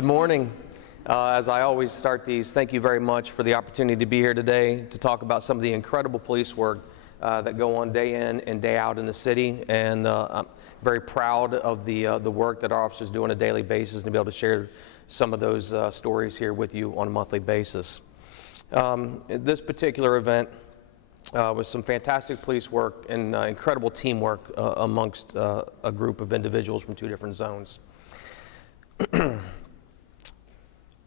Good morning. As I always start these, thank you very much for the opportunity to be here today to talk about some of the incredible police work that go on day in and day out in the city. And I'm very proud of the work that our officers do on a daily basis and to be able to share some of those stories here with you on a monthly basis. This particular event was some fantastic police work and incredible teamwork amongst a group of individuals from two different zones.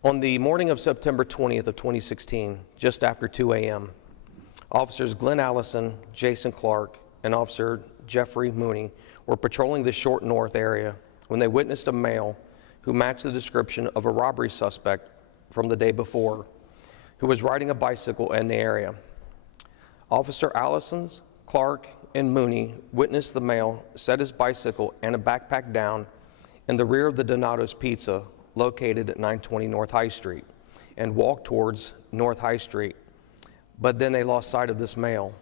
On the morning of September 20th of 2016, just after 2 a.m., Officers Glenn Allison, Jason Clark, and Officer Jeffrey Mooney were patrolling the Short North area when they witnessed a male who matched the description of a robbery suspect from the day before, who was riding a bicycle in the area. Officer Allison, Clark, and Mooney witnessed the male set his bicycle and a backpack down in the rear of the Donato's Pizza located at 920 North High Street and walked towards North High Street, but then they lost sight of this male.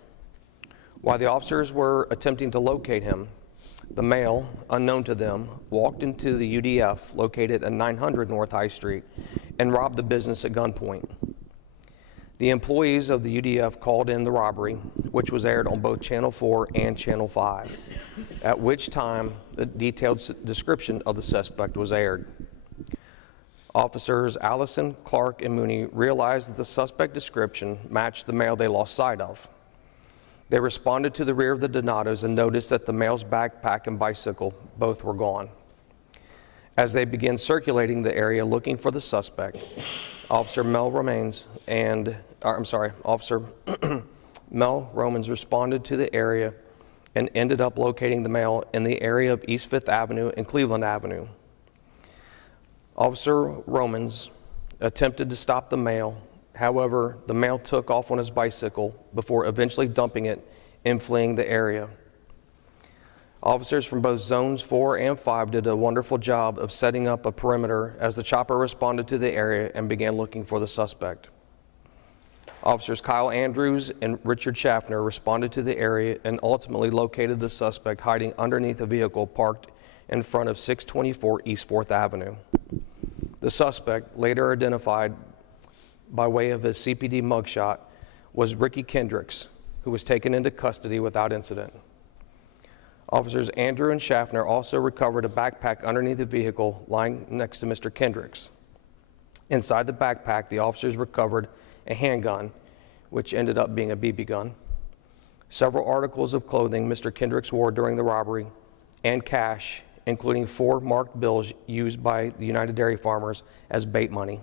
While the officers were attempting to locate him, the male, unknown to them, walked into the UDF located at 900 North High Street and robbed the business at gunpoint. The employees of the UDF called in the robbery, which was aired on both Channel 4 and Channel 5, at which time the detailed description of the suspect was aired. Officers Allison, Clark, and Mooney realized that the suspect description matched the male they lost sight of. They responded to the rear of the Donatos and noticed that the male's backpack and bicycle both were gone. As they began circulating the area looking for the suspect, Officer Mel Romans responded to the area and ended up locating the male in the area of East 5th Avenue and Cleveland Avenue. Officer Romans attempted to stop the male. However, the male took off on his bicycle before eventually dumping it and fleeing the area. Officers from both Zones 4 and 5 did a wonderful job of setting up a perimeter as the chopper responded to the area and began looking for the suspect. Officers Kyle Andrews and Richard Schaffner responded to the area and ultimately located the suspect hiding underneath a vehicle parked in front of 624 East 4th Avenue. The suspect, later identified by way of his CPD mugshot, was Ricky Kendricks, who was taken into custody without incident. Officers Andrew and Schaffner also recovered a backpack underneath the vehicle lying next to Mr. Kendricks. Inside the backpack, the officers recovered a handgun, which ended up being a BB gun, several articles of clothing Mr. Kendricks wore during the robbery, and cash, including 4 marked bills used by the United Dairy Farmers as bait money.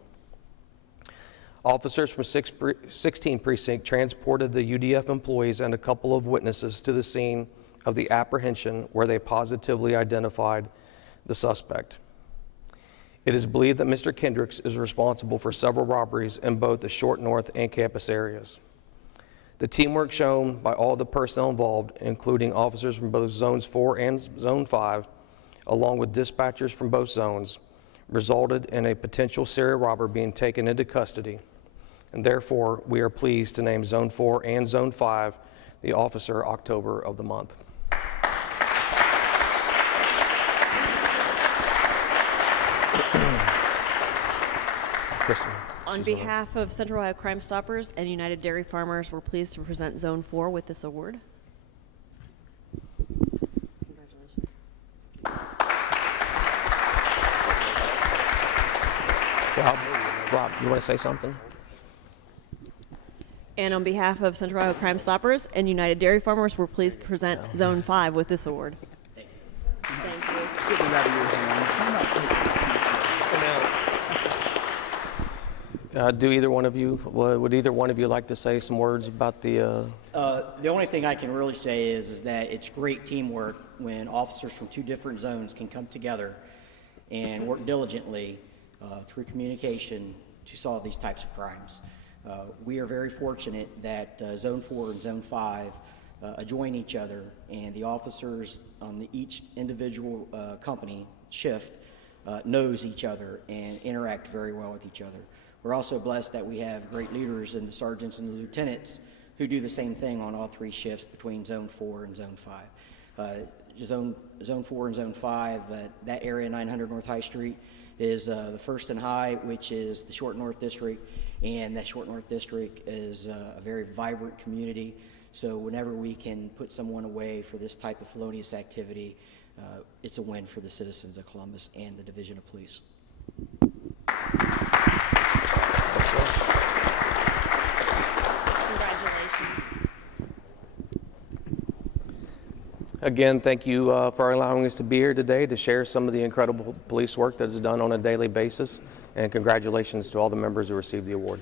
Officers from 16 Precinct transported the UDF employees and a couple of witnesses to the scene of the apprehension where they positively identified the suspect. It is believed that Mr. Kendricks is responsible for several robberies in both the Short North and campus areas. The teamwork shown by all the personnel involved, including officers from both Zones 4 and Zone 5, along with dispatchers from both zones, resulted in a potential serial robber being taken into custody. And therefore, we are pleased to name Zone 4 and Zone 5 the Officer October of the month. On behalf of Central Ohio Crimestoppers and United Dairy Farmers, we're pleased to present Zone 4 with this award. Congratulations. Rob, you want to say something? And on behalf of Central Ohio Crimestoppers and United Dairy Farmers, we're pleased to present Zone 5 with this award. Thank you. Get it out of your hands. Do either one of you, would either one of you like to say some words about the... The only thing I can really say is that it's great teamwork when officers from two different zones can come together and work diligently through communication to solve these types of crimes. We are very fortunate that Zone 4 and Zone 5 join each other, and the officers on each individual company shift knows each other and interact very well with each other. We're also blessed that we have great leaders in the sergeants and the lieutenants who do the same thing on all 3 shifts between Zone 4 and Zone 5. Zone 4 and Zone 5, that area 900 North High Street is the First and High, which is the Short North District, and that Short North District is a very vibrant community. So whenever we can put someone away for this type of felonious activity, it's a win for the citizens of Columbus and the Division of Police. Congratulations. Again, thank you for allowing us to be here today to share some of the incredible police work that is done on a daily basis, and congratulations to all the members who received the award.